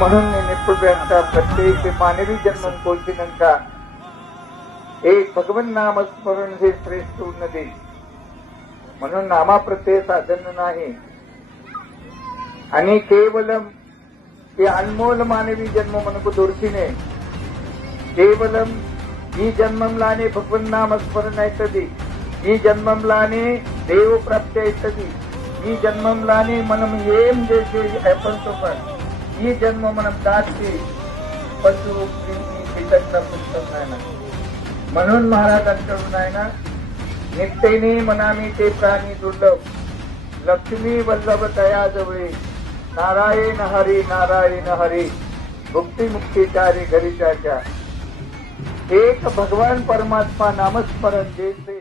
म्हणून निपुणता प्रत्येक मानवी जन्म पोषिनंका एक भगवन नाम स्मरण हे श्रेष्ठ उन्नती म्हणून नामाप्रत्यय साधन नाही आणि केवलम ये अनमोल मानवी जन्म మనకు దొరికినే కేవలం ఈ జన్మంలానే భగవన్ నామ స్మరణ అవుతుంది ఈ జన్మంలానే దేవ ప్రాప్తి అవుతుంది ఈ జన్మంలానే మనం ఏం చేసే అయిపోతుందో ఈ జన్మ మనం దాచి పశువు పితట్ల పుస్తకం म्हणून महाराजांकडून आहे ना नित्यने मनामी ते प्राणी दुर्लभ लक्ष्मी वल्लभ दयाजवळे नारायण हरी मुक्ती मुक्तीचारी घरी त्याच्या एक भगवान परमात्मा नामस्मरण जैसे